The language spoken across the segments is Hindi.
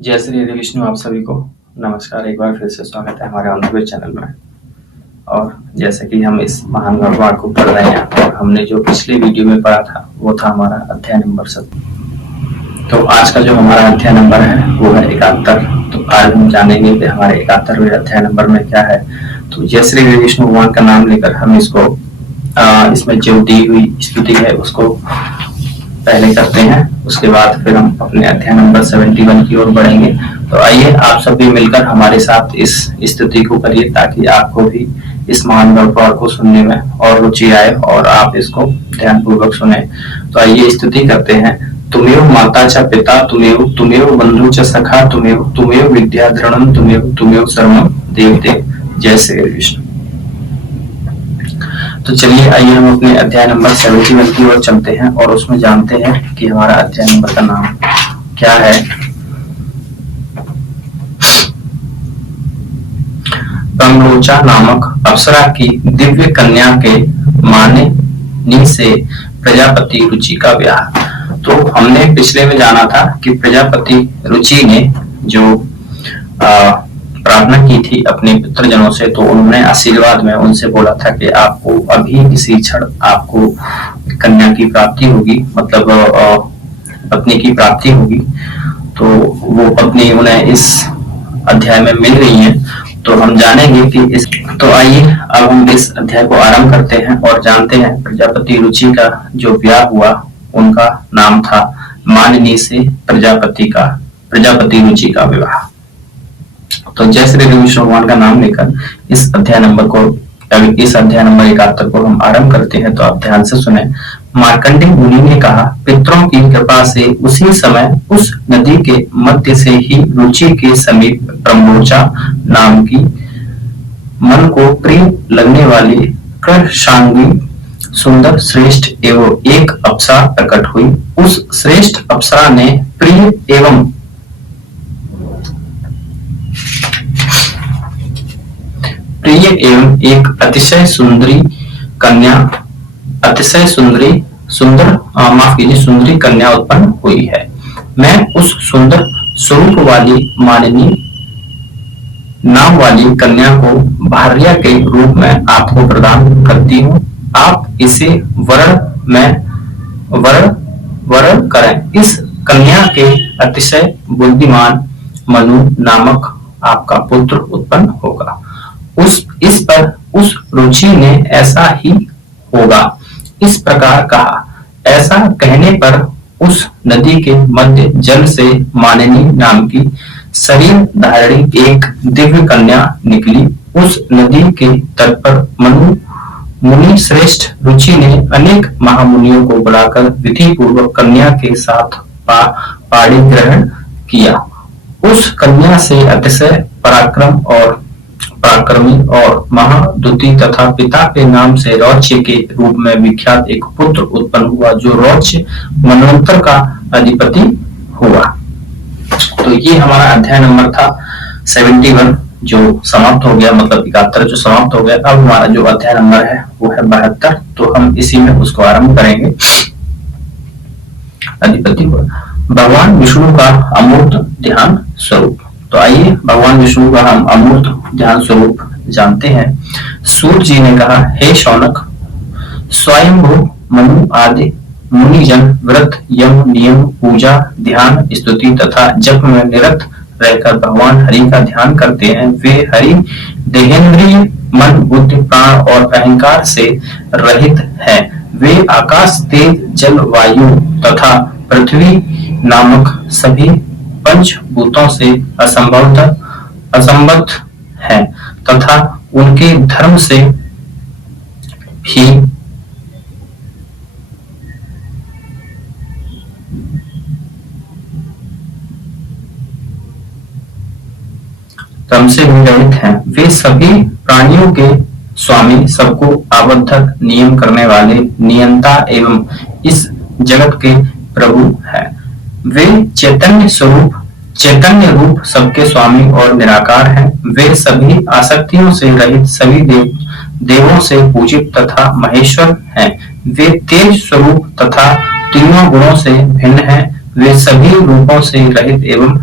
जय श्री हरि विष्णु। आप सभी को नमस्कार। एक बार फिर से स्वागत है हमारे ऑन चैनल में। और जैसे कि हम इस महान भगवान को पढ़ रहे हैं और हमने जो पिछले वीडियो में पढ़ा था वो था हमारा अध्याय नंबर 7। तो आज का जो हमारा अध्याय नंबर है वो है 71। तो आज हम जानेंगे कि हमारे 71वें अध्याय नंबर में क्या है। तो जय श्री हरि विष्णु भगवान का नाम लेकर हम इसको इसमें जो दी हुई स्तुति है उसको पहले करते हैं, उसके बाद फिर हम अपने अध्याय नंबर 71 की ओर बढ़ेंगे। तो आइए आप सभी मिलकर हमारे साथ इस स्तुति को करिए ताकि आपको भी इस महान भगवान को सुनने में और रुचि आए और आप इसको ध्यानपूर्वक सुने। तो आइए स्तुति करते हैं। तुमेव माता च पिता तुमेव बंधु च सखा तुमेव विद्या द्रढ़म तुमेव सर्वम देवते। जय श्री विष्णु। तो चलिए आइए हम अपने अध्याय नंबर 71 की ओर चलते हैं और उसमें जानते हैं कि हमारा अध्याय नंबर का नाम क्या है। ब्रह्मलोचा नामक अप्सरा की दिव्य कन्या के मानिनी से प्रजापति रुचि का विवाह। तो हमने पिछले में जाना था कि प्रजापति रुचि ने जो प्रार्थना की थी अपने पितृजनों से, तो उन्होंने आशीर्वाद में उनसे बोला था कि आपको अभी इसी क्षण आपको कन्या की प्राप्ति होगी, मतलब पत्नी की प्राप्ति होगी। तो वो पत्नी उन्हें इस अध्याय में मिल रही है। तो हम जानेंगे कि तो आइए अब हम इस अध्याय को आरंभ करते हैं और जानते हैं प्रजापति रुचि का जो विवाह हुआ उनका नाम था मानिनी से प्रजापति रुचि का विवाह। तो जय श्री विष्णु भगवान का नाम लेकर इस अध्याय नंबर 71 को हम आरंभ करते हैं। तो आप ध्यान से सुने। मार्कंडेय मुनि ने कहा, पितरों की कृपा से उसी समय उस नदी के मध्य से ही रुचि के समीप ब्रह्मलोचा नाम की मन को प्रिय लगने वाली कृशांगी सुंदर श्रेष्ठ एवं एक अप्सरा प्रकट हुई। उस श्रेष्ठ अप्सरा ने प्रिय एवं एक अतिशय सुंदरी कन्या उत्पन्न हुई है। मैं उस सुंदर स्वरूप वाली मानिनी नाम वाली कन्या को भार्या के रूप में आपको प्रदान करती हूँ। आप इसे वरण करें। इस कन्या के अतिशय बुद्धिमान मनु नामक आपका पुत्र उत्पन्न होगा। इस पर उस रुचि ने ऐसा ही होगा इस प्रकार कहा। ऐसा कहने पर उस नदी के मध्य जल से मानिनी नाम की शरीर धारिणी एक दिव्य कन्या निकली। उस नदी के तट पर मुनि श्रेष्ठ रुचि ने अनेक महामुनियों को बुलाकर विधि पूर्वक कन्या के साथ पाणी ग्रहण किया। उस कन्या से अतिशय पराक्रमी और महादुति तथा पिता के नाम से रौच्य के रूप में विख्यात एक पुत्र उत्पन्न हुआ जो रौच्य मनवंतर का अधिपति हुआ। तो ये हमारा अध्याय नंबर था 71 जो समाप्त हो गया, मतलब 71 जो समाप्त हो गया। अब हमारा जो अध्याय नंबर है वो है 72। तो हम इसी में उसको आरंभ करेंगे। अधिपति हुआ भगवान विष्णु का अमूर्त ध्यान स्वरूप। तो आइए भगवान विष्णु का हम अमूर्त ध्यान स्वरूप जानते हैं। सूत जी ने कहा, हे शौनक, स्वयंभू मनु आदि मुनिजन व्रत यम नियम पूजा ध्यान स्तुति तथा जप में निरत रहकर भगवान हरि का ध्यान करते हैं। वे हरि देहेंद्रिय मन बुद्धि प्राण और अहंकार से रहित हैं। वे आकाश तेज जल वायु तथा पृथ्वी नामक सभी पंचभूतों से असंबद्ध है तथा उनके धर्म से भी रहित हैं। वे सभी प्राणियों के स्वामी, सबको आबद्धक नियम करने वाले नियंता एवं इस जगत के प्रभु हैं। वे चैतन्य रूप सबके स्वामी और निराकार हैं। वे सभी आसक्तियों से रहित सभी देवों से पूजित तथा महेश्वर हैं। वे तेज स्वरूप तथा तीनों गुणों से भिन्न हैं। वे सभी रूपों से रहित एवं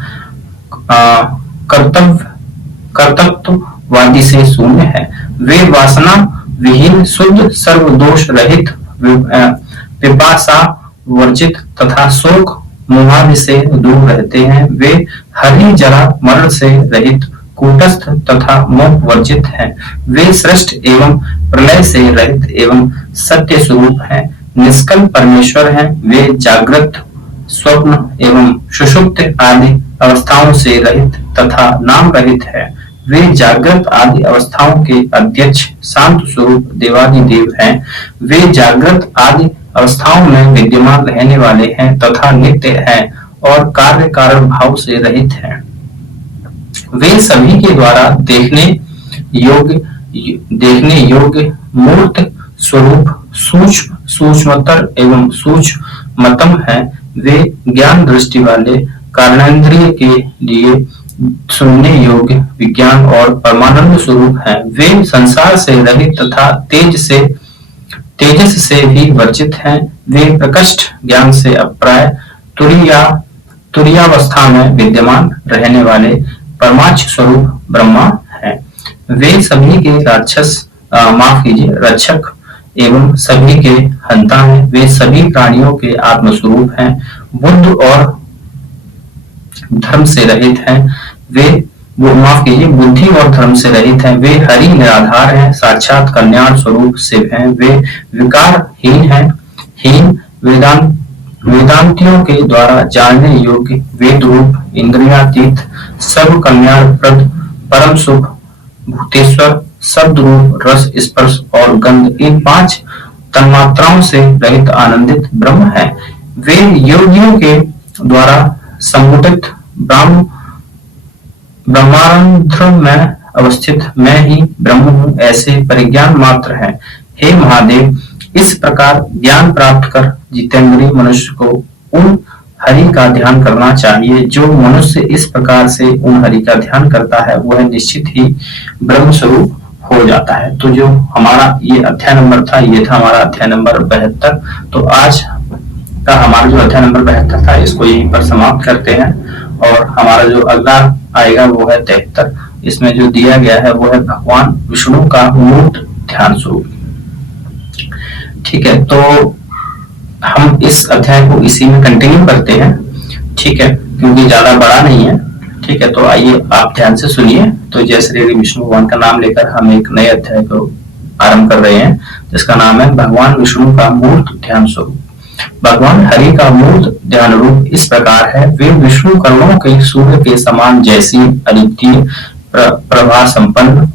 कर्तृत्ववादी से शून्य है। वे वासना विहीन, शुद्ध, सर्वदोष रहित, पिपासा वर्जित तथा शोक मोहादि से दूर रहते हैं। वे हरि जरा मरण से रहित, कूटस्थ तथा मोह वर्जित हैं। वे सृष्ट एवं प्रलय से रहित एवं सत्य स्वरूप हैं, निष्कल परमेश्वर हैं। वे जागृत, स्वप्न एवं सुषुप्त आदि अवस्थाओं से रहित तथा नाम रहित है। वे जागृत आदि अवस्थाओं के अध्यक्ष शांत स्वरूप देवादिदेव हैं। वे जागृत आदि अवस्थाओं में विद्यमान रहने वाले हैं तथा नित्य हैं और कार्य कारण भाव से रहित हैं। वे सभी के द्वारा देखने योग्य मूर्त स्वरूप सूक्ष्म, सूक्ष्मतर एवं सूक्ष्मतम हैं। वे ज्ञान दृष्टि वाले, कर्णेंद्रिय के लिए सुनने योग्य, विज्ञान और परमानंद स्वरूप हैं। वे संसार से रहित तथा तेजस से भी वर्जित हैं। वे प्रकृष्ट ज्ञान से अप्राय, तुरीयावस्था में विद्यमान रहने वाले परमार्थ स्वरूप ब्रह्मा हैं। वे सभी के रक्षक एवं सभी के हंता हैं। वे सभी प्राणियों के आत्मस्वरूप हैं, बुद्ध और धर्म से रहित हैं। बुद्धि और धर्म से रहित हैं। वे हरि निराधार हैं, साक्षात कल्याण स्वरूप शिव हैं। वे विकारहीन हैं, वेदांतियों के द्वारा जानने योग्य, वेद रूप, इंद्रियातीत, सर्व कल्याणप्रद, परम सुख, भूतेश्वर, शब्द रूप, रस, स्पर्श और गंध, इन 5 तन्मात्राओं से रहित आनंदित ब्रह्म है। वे योगियों के द्वारा समुदित ब्रह्मांध्र में अवस्थित मैं ही ब्रह्म हूँ ऐसे परिज्ञान मात्र है। हे महादेव, इस प्रकार ज्ञान प्राप्त कर जितेंद्रिय मनुष्य को उन हरि का ध्यान करना चाहिए। जो मनुष्य इस प्रकार से उन हरि का ध्यान करता है वह निश्चित ही ब्रह्म स्वरूप हो जाता है। तो जो हमारा ये अध्याय नंबर था, ये था हमारा अध्याय नंबर 72। तो आज का हमारा जो अध्याय नंबर 72 था इसको यहीं पर समाप्त करते हैं और हमारा जो अगला आएगा वो है 73। इसमें जो दिया गया है वो है भगवान विष्णु का मूर्त ध्यान स्वरूप। ठीक है, तो हम इस अध्याय को इसी में कंटिन्यू करते हैं। ठीक है, क्योंकि ज्यादा बड़ा नहीं है। ठीक है, तो आइए आप ध्यान से सुनिए। तो जय श्री हरि विष्णु भगवान का नाम लेकर हम एक नए अध्याय को आरंभ कर रहे हैं जिसका नाम है भगवान विष्णु का मूर्त ध्यान स्वरूप। भगवान हरि का मूर्त ध्यान रूप इस प्रकार है। वे विष्णु करोड़ों के सूर्य के समान जैसी अद्वितीय प्रभा संपन्न,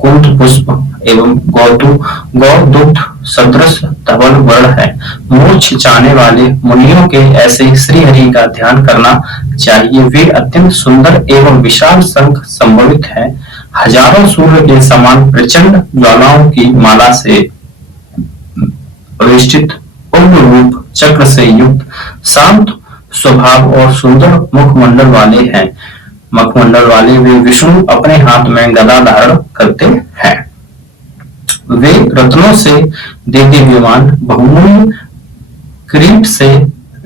कुंद पुष्प एवं गौदुग्ध सदृश धवल वर्ण है। मोक्ष चाहने वाले मुनियों के ऐसे श्री हरि का ध्यान करना चाहिए। वे अत्यंत सुंदर एवं विशाल शंख संभवित हैं। हजारों सूर्य के समान प्रचंड ज्वालाओं की माला से वेष्टित, उग्र रूप, चक्र से युक्त, शांत स्वभाव और सुंदर मुखमंडल वाले वे विष्णु अपने हाथ में गदा धारण करते हैं। वे रत्नों से देदीप्यमान, बहुमूल्य किरीट से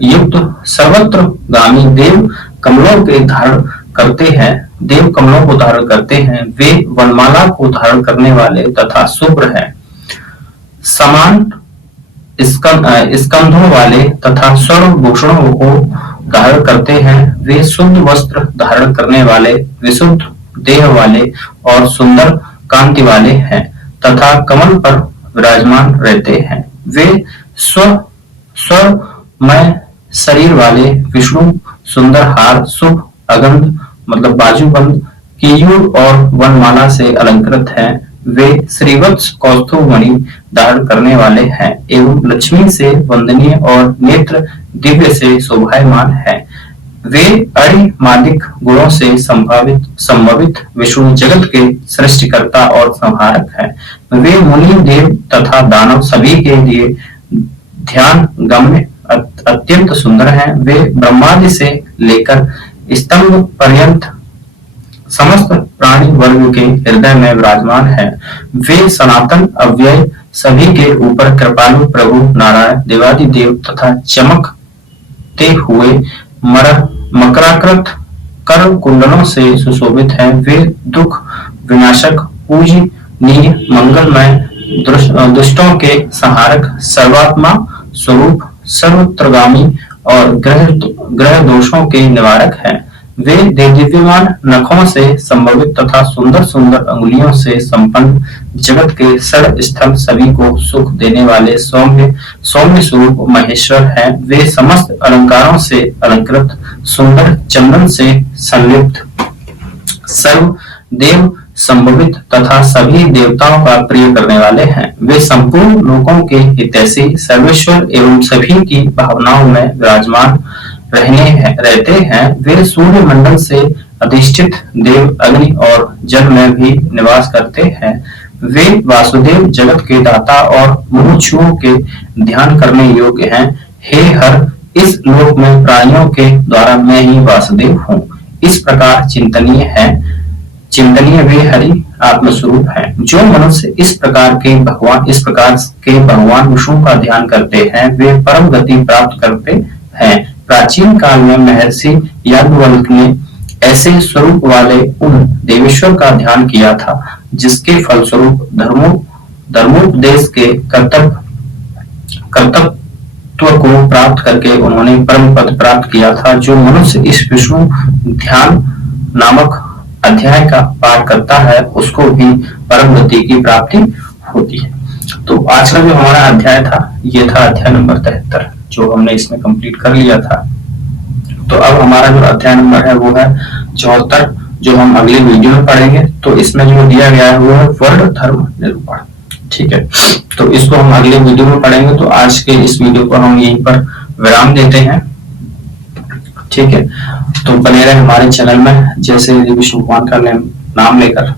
युक्त, सर्वत्र गामी देव कमलों को धारण करते हैं। वे वनमाला को धारण करने वाले तथा शुभ्र हैं, समान स्कंधों वाले तथा स्वर्ण भूषणों को धारण करते हैं। वे शुद्ध वस्त्र धारण करने वाले, विशुद्ध देह वाले और सुंदर कांति वाले हैं तथा कमल पर विराजमान रहते हैं। वे स्वमय शरीर वाले विष्णु सुंदर हार, शुभ अगंध मतलब बाजूबंद, केयूर और वनमाला से अलंकृत हैं। वे श्रीवत्स कौस्तुभ मणि धारण करने वाले हैं एवं लक्ष्मी से वंदनीय और नेत्र दिव्य से शोभायमान है। वे अणिमादिक गुणों से संभवित विष्णु जगत के सृष्टिकर्ता और संहारक हैं। वे मुनि, देव तथा दानव सभी के लिए ध्यान गम्य अत्यंत सुंदर हैं। वे ब्रह्मादि से लेकर स्तंभ पर्यंत समस्त प्राणी वर्ग के हृदय में विराजमान है। वे सनातन अव्यय, सभी के ऊपर कृपालु प्रभु नारायण देवादिदेव तथा चमकते हुए मकराकृत कर्ण कुंडलों से सुशोभित हैं। वे दुख विनाशक, पूजनीय, मंगलमय, दुष्टों के संहारक, सर्वात्मा स्वरूप, सर्वत्रगामी और ग्रह दोषों के निवारक हैं। वे दिव्यमान नखों से संभवित तथा सुंदर सुंदर अंगुलियों से संपन्न, जगत के षड स्थल सभी को सुख देने वाले सौम्य स्वरूप महेश्वर हैं। वे समस्त अलंकारों से अलंकृत, सुंदर, चंदन से संलिप्त, सर्व देव संभवित तथा सभी देवताओं का प्रिय करने वाले हैं। वे संपूर्ण लोकों के हितैषी, सर्वेश्वर एवं सभी की भावनाओं में विराजमान रहते हैं। वे सूर्य मंडल से अधिष्ठित देव, अग्नि और जल में भी निवास करते हैं। वे वासुदेव, जगत के दाता और मुमुक्षुओं के ध्यान करने योग्य हैं। हे हर, इस लोक में प्राणियों के द्वारा मैं ही वासुदेव हूँ। इस प्रकार चिंतनीय वे हरि आत्मस्वरूप हैं। जो मनुष्य इस प्रकार के भगवान विष्णु का ध्यान करते हैं, वे परम गति प्राप्त करते हैं। प्राचीन काल में महर्षि याज्ञवल्क्य ने ऐसे स्वरूप वाले उन देवेश्वर का ध्यान किया था, जिसके फलस्वरूप धर्मोपदेश के कर्तव्य को प्राप्त करके उन्होंने परम पद प्राप्त किया था। जो मनुष्य इस विष्णु ध्यान नामक अध्याय का पाठ करता है, उसको भी परम गति की प्राप्ति होती है। तो आज का जो हमारा अध्याय था, ये था अध्याय नंबर 73, जो हमने इसमें कंप्लीट कर लिया था। तो अब हमारा जो अध्याय नंबर है वो है 74, जो हम अगली वीडियो में पढ़ेंगे। तो इसमें जो दिया गया है वो है वर्ण धर्म निरूपण। ठीक है, तो इसको हम अगले वीडियो में पढ़ेंगे। तो आज के इस वीडियो को हम यहीं पर विराम देते हैं। ठीक है, तो बने रहे हमारे चैनल में, जैसे विष्णु भगवान का नाम लेकर